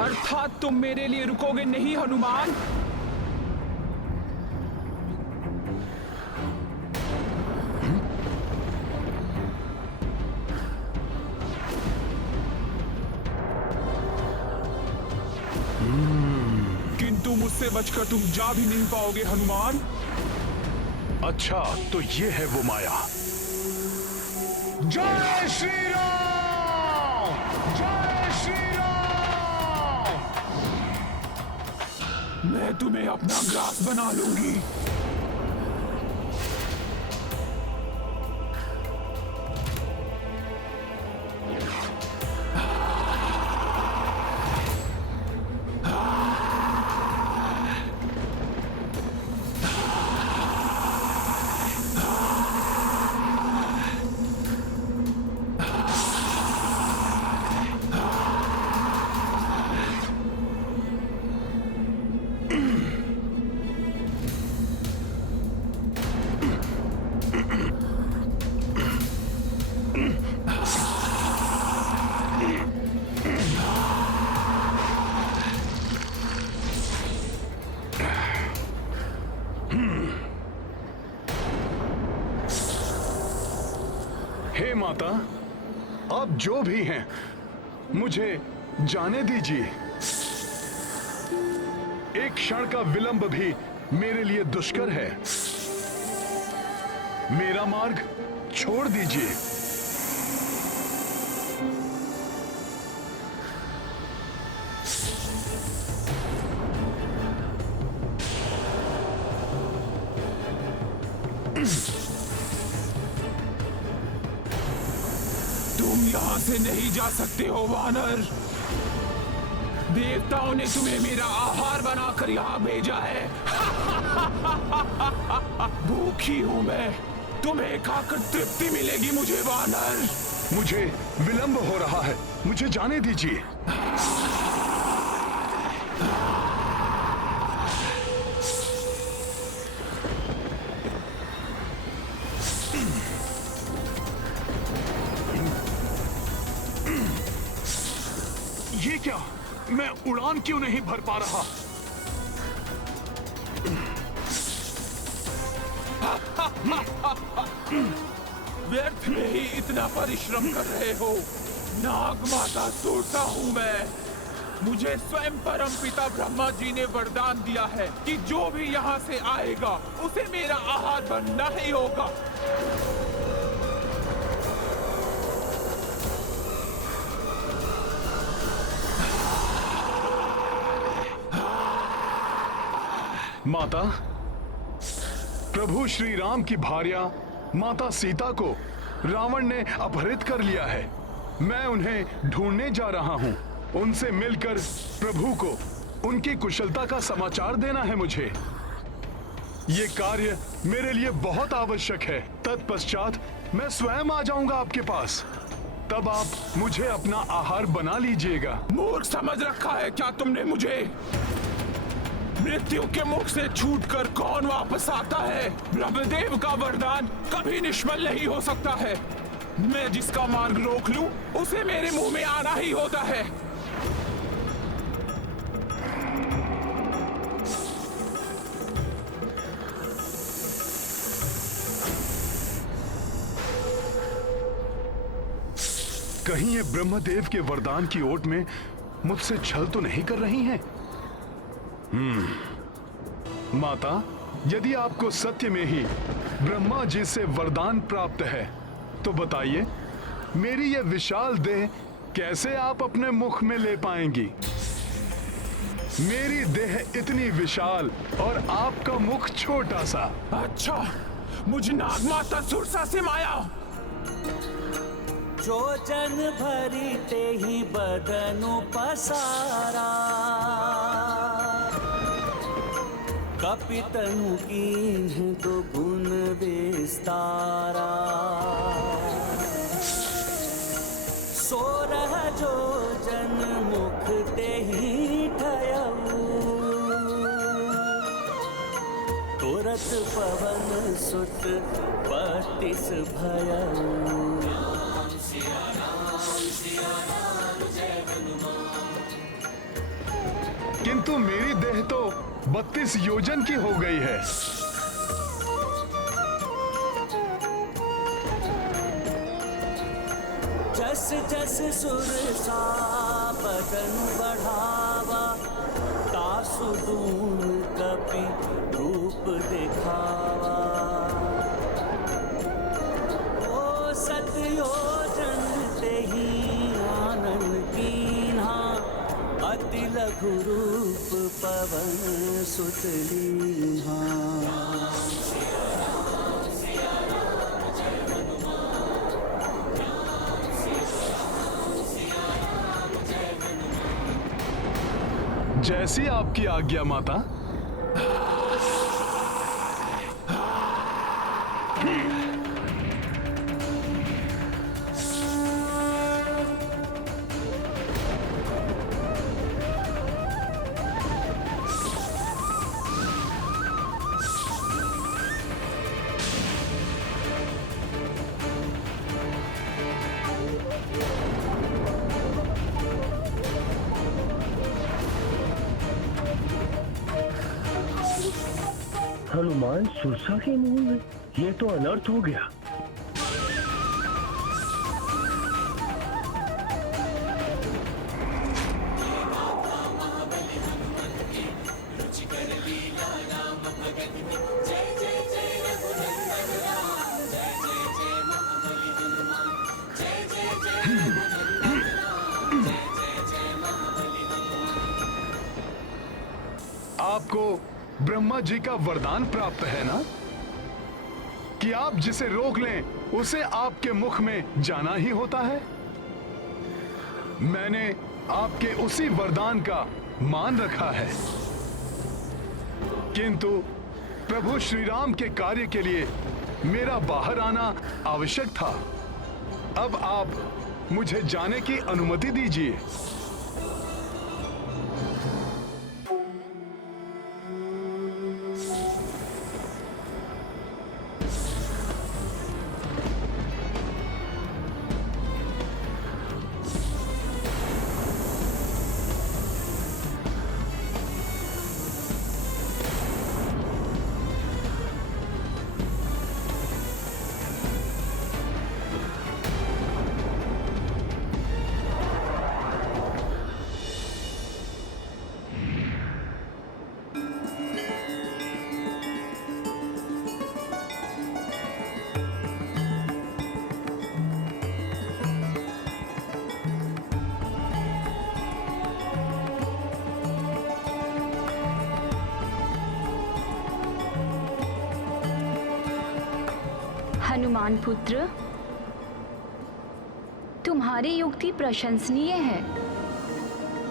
अर्थात तुम मेरे लिए रुकोगे नहीं हनुमान? किंतु मुझसे बचकर तुम जा भी नहीं पाओगे हनुमान। अच्छा, तो ये है वो माया। जय श्री राम! जय श्री राम! मैं तुम्हें अपना ग्रास बना लूंगी। हे माता, आप जो भी हैं, मुझे जाने दीजिए। एक क्षण का विलंब भी मेरे लिए दुष्कर है। मेरा मार्ग छोड़ दीजिए। तुम यहाँ से नहीं जा सकते हो वानर। देवताओं ने तुम्हें मेरा आहार बनाकर यहाँ भेजा है। भूखी हूँ मैं, तुम्हें खाकर तृप्ति मिलेगी मुझे वानर। मुझे विलंब हो रहा है, मुझे जाने दीजिए। ये क्या? मैं उड़ान क्यों नहीं भर पा रहा? व्यर्थ में ही इतना परिश्रम कर रहे हो। नाग माता सुरसा हूँ मैं। मुझे स्वयं परम पिता ब्रह्मा जी ने वरदान दिया है कि जो भी यहाँ से आएगा उसे मेरा आहार बनना ही होगा। माता, प्रभु श्री राम की भार्या माता सीता को रावण ने अपहरित कर लिया है। मैं उन्हें ढूंढने जा रहा हूँ। उनसे मिलकर प्रभु को उनकी कुशलता का समाचार देना है मुझे। ये कार्य मेरे लिए बहुत आवश्यक है। तत्पश्चात मैं स्वयं आ जाऊंगा आपके पास। तब आप मुझे अपना आहार बना लीजिएगा। मूर्ख समझ रखा है क्या तुमने मुझे? मृत्यु के मुख से छूटकर कौन वापस आता है? ब्रह्मदेव का वरदान कभी निष्फल नहीं हो सकता है। मैं जिसका मार्ग रोक लूं, उसे मेरे मुंह में आना ही होता है। कहीं ये ब्रह्मदेव के वरदान की ओट में मुझसे छल तो नहीं कर रही हैं? माता, यदि आपको सत्य में ही ब्रह्मा जी से वरदान प्राप्त है तो बताइए, मेरी यह विशाल देह कैसे आप अपने मुख में ले पाएंगी? मेरी देह इतनी विशाल और आपका मुख छोटा सा। अच्छा, मुझ नागमाता सुरसा से माया। जो जन भरी ते ही बदनु पसारा, कपितनु कीन्ह दो गुण विस्तारा। सोरह जो जन मुख ते ही ठयऊ, तुरत पवन सुत 32 भयऊ। किंतु मेरी देह तो 32 योजन की हो गई है। जस जस सुरसा बदन बढ़ावा, तासु दून कपि रूप दिखावा। ओ सतयोजन तेहि आनन कीन्हा, अति लघु रूप पवन सुत लीन्हा। जैसी आपकी आज्ञा माता। हनुमान सुरसा के मुंह में, ये तो अनर्थ हो गया। आपको ब्रह्मा जी का वरदान प्राप्त है ना कि आप जिसे रोक लें उसे आपके मुख में जाना ही होता है। मैंने आपके उसी वरदान का मान रखा है, किंतु प्रभु श्री राम के कार्य के लिए मेरा बाहर आना आवश्यक था। अब आप मुझे जाने की अनुमति दीजिए। हनुमान पुत्र, तुम्हारी युक्ति प्रशंसनीय है।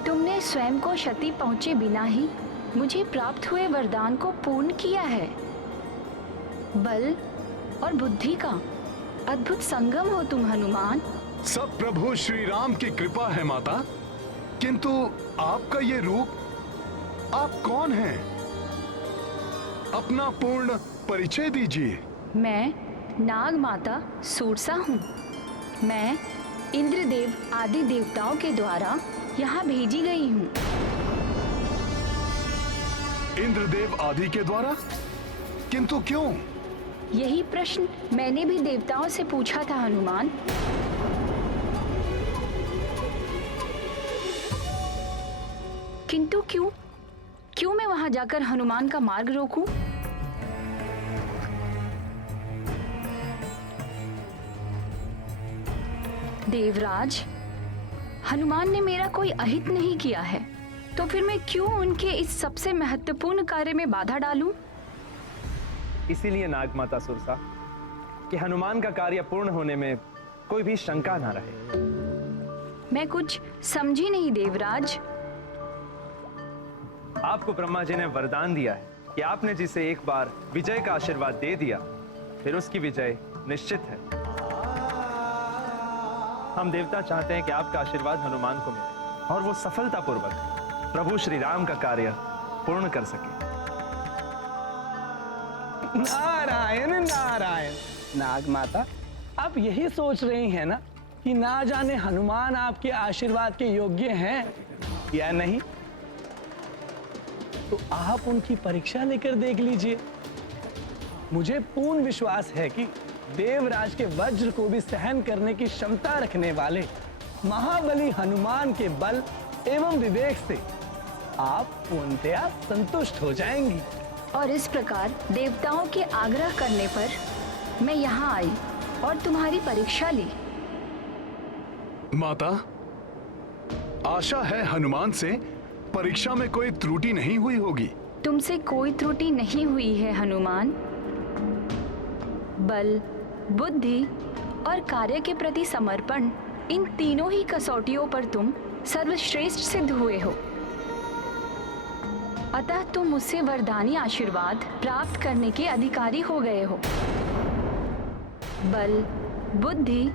तुमने स्वयं को क्षति पहुंचे बिना ही मुझे प्राप्त हुए वरदान को पूर्ण किया है। बल और बुद्धि का अद्भुत संगम हो तुम हनुमान। सब प्रभु श्री राम की कृपा है माता, किंतु आपका ये रूप, आप कौन हैं? अपना पूर्ण परिचय दीजिए। मैं नाग माता सुरसा हूँ। मैं इंद्रदेव आदि देवताओं के द्वारा यहाँ भेजी गई हूँ। इंद्रदेव आदि के द्वारा? किंतु क्यों? यही प्रश्न मैंने भी देवताओं से पूछा था हनुमान। किंतु क्यों मैं वहां जाकर हनुमान का मार्ग रोकूं? देवराज, हनुमान ने मेरा कोई अहित नहीं किया है, तो फिर मैं क्यों उनके इस सबसे महत्वपूर्ण कार्य में बाधा डालूं? इसीलिए नागमाता सुरसा कि हनुमान का कार्य पूर्ण होने में कोई भी शंका ना रहे। मैं कुछ समझी नहीं देवराज। आपको ब्रह्मा जी ने वरदान दिया है कि आपने जिसे एक बार विजय का आशीर्वाद दे दिया, फिर उसकी विजय निश्चित है। हम देवता चाहते हैं कि आपका आशीर्वाद हनुमान को मिले और वो सफलतापूर्वक प्रभु श्री राम का कार्य पूर्ण कर सके। नारायण नारायण। नागमाता, आप यही सोच रही हैं ना कि ना जाने हनुमान आपके आशीर्वाद के योग्य हैं या नहीं? तो आप उनकी परीक्षा लेकर देख लीजिए। मुझे पूर्ण विश्वास है कि देवराज के वज्र को भी सहन करने की क्षमता रखने वाले महाबली हनुमान के बल एवं विवेक से आप पूर्णतया संतुष्ट हो जाएंगी। और इस प्रकार देवताओं के आग्रह करने पर मैं यहाँ आई और तुम्हारी परीक्षा ली। माता, आशा है हनुमान से परीक्षा में कोई त्रुटि नहीं हुई होगी। तुमसे कोई त्रुटि नहीं हुई है हनुमान। बल, बुद्धि और कार्य के प्रति समर्पण, इन तीनों ही कसौटियों पर तुम सर्वश्रेष्ठ सिद्ध हुए हो। अतः तुम मुझसे वरदानी आशीर्वाद प्राप्त करने के अधिकारी हो गए हो। बल, बुद्धि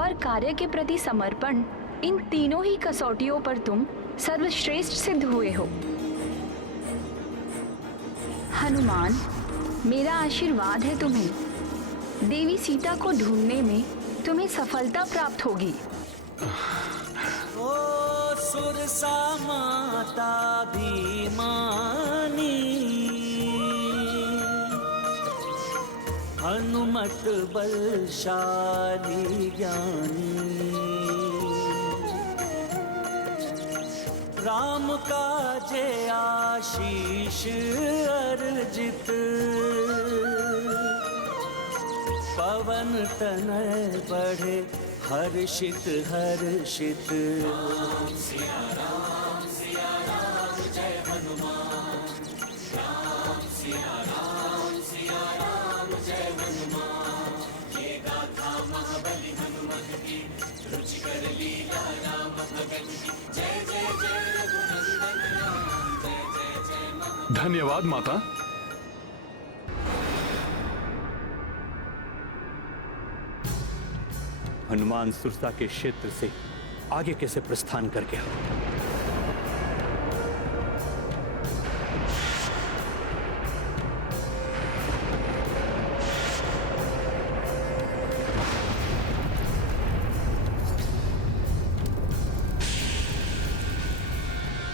और कार्य के प्रति समर्पण, इन तीनों ही कसौटियों पर तुम सर्वश्रेष्ठ सिद्ध हुए हो। हनुमान, मेरा आशीर्वाद है तुम्हें। देवी सीता को ढूंढने में तुम्हें सफलता प्राप्त होगी। ओ सुरसा माता भीमानी, हनुमत बलशाली ज्ञानी, राम काजे आशीष अर्जित, पवन तनय बढ़े हर्षित हर्षित। राम सिया राम जय हनुमान, राम सिया राम जय हनुमान। ये गाथा महाबली हनुमत की, रुचिकर लीला राम भगत की। जय जय जय रघुनंदन राम, जय जय जय। धन्यवाद माता। हनुमान सुरसा के क्षेत्र से आगे कैसे प्रस्थान कर गया?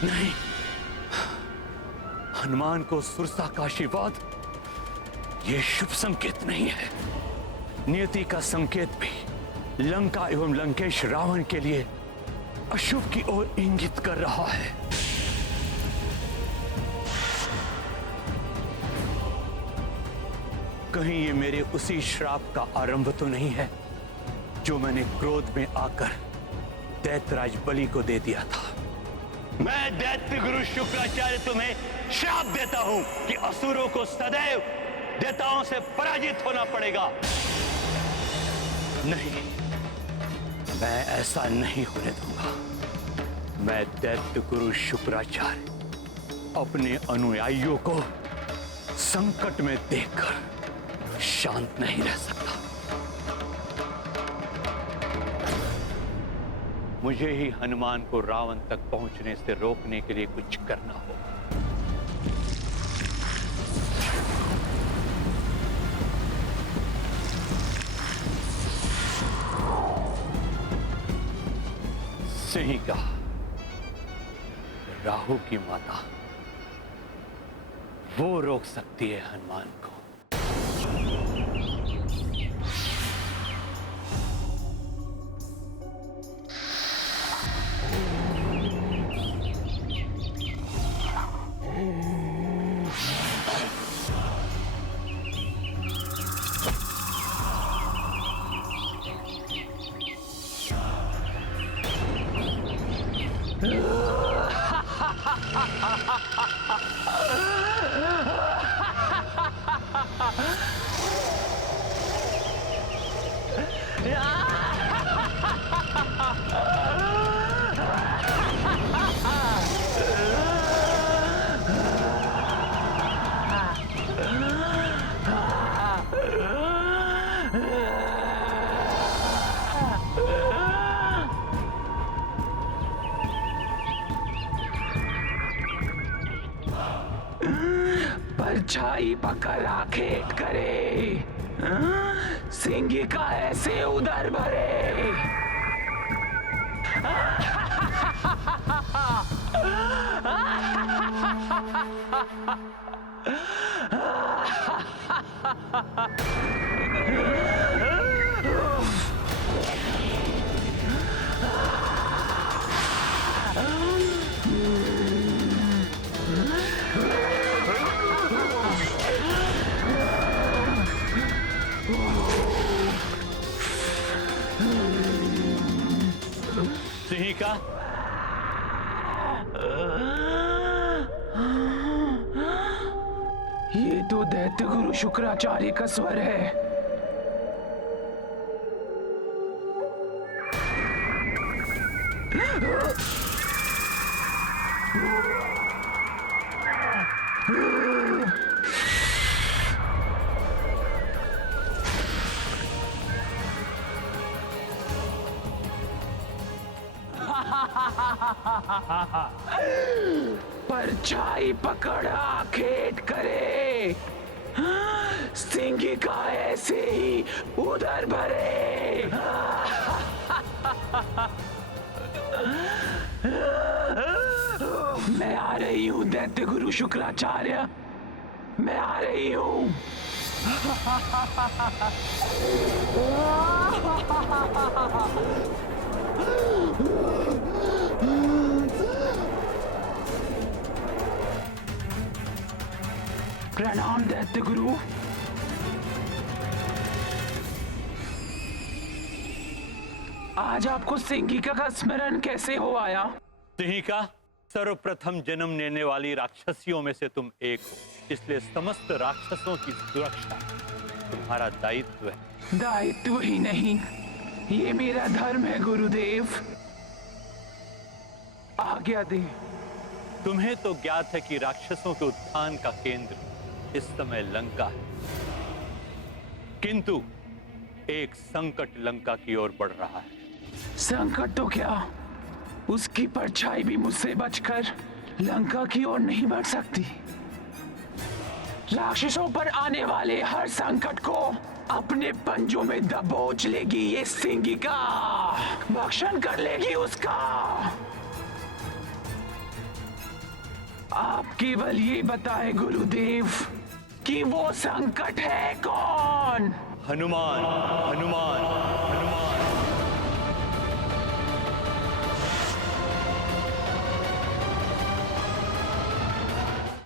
नहीं, हनुमान को सुरसा का आशीर्वाद यह शुभ संकेत नहीं है। नियति का संकेत भी लंका एवं लंकेश रावण के लिए अशुभ की ओर इंगित कर रहा है। कहीं ये मेरे उसी श्राप का आरंभ तो नहीं है जो मैंने क्रोध में आकर दैत्यराज बलि को दे दिया था। मैं दैत्य गुरु शुक्राचार्य तुम्हें श्राप देता हूं कि असुरों को सदैव देवताओं से पराजित होना पड़ेगा। नहीं, मैं ऐसा नहीं होने दूंगा। मैं दैत्य गुरु शुक्राचार्य अपने अनुयायियों को संकट में देखकर शांत नहीं रह सकता। मुझे ही हनुमान को रावण तक पहुंचने से रोकने के लिए कुछ करना होगा। सही कहा, राहु की माता वो रोक सकती है हनुमान को। परछाई पकड़ आखेट करे, सिंह का ऐसे उदर भरे। सिंह का ये तो दैत्य गुरु शुक्राचार्य का स्वर है। परछाई पकड़ा खेट करे, सिंगिका ऐसे ही उधर भरे। मैं आ रही हूँ दैत्य गुरु शुक्राचार्य, मैं आ रही हूँ। प्रणाम दैत्य गुरु। आज आपको सिंगिका का स्मरण कैसे हो आया? सिंह का सर्वप्रथम जन्म लेने वाली राक्षसियों में से तुम एक हो, इसलिए समस्त राक्षसों की सुरक्षा तुम्हारा दायित्व है। दायित्व ही नहीं, ये मेरा धर्म है गुरुदेव। आज्ञा दे। तुम्हें तो ज्ञात है कि राक्षसों के उत्थान का केंद्र इस समय लंका है, किंतु एक संकट लंका की ओर बढ़ रहा है। संकट तो क्या, उसकी परछाई भी मुझसे बचकर लंका की ओर नहीं बढ़ सकती। राक्षसों पर आने वाले हर संकट को अपने पंजों में दबोच लेगी ये सिंगिका, भक्षण कर लेगी उसका। आप केवल ये बताएं गुरुदेव कि वो संकट है कौन? हनुमान, हनुमान, हनुमान।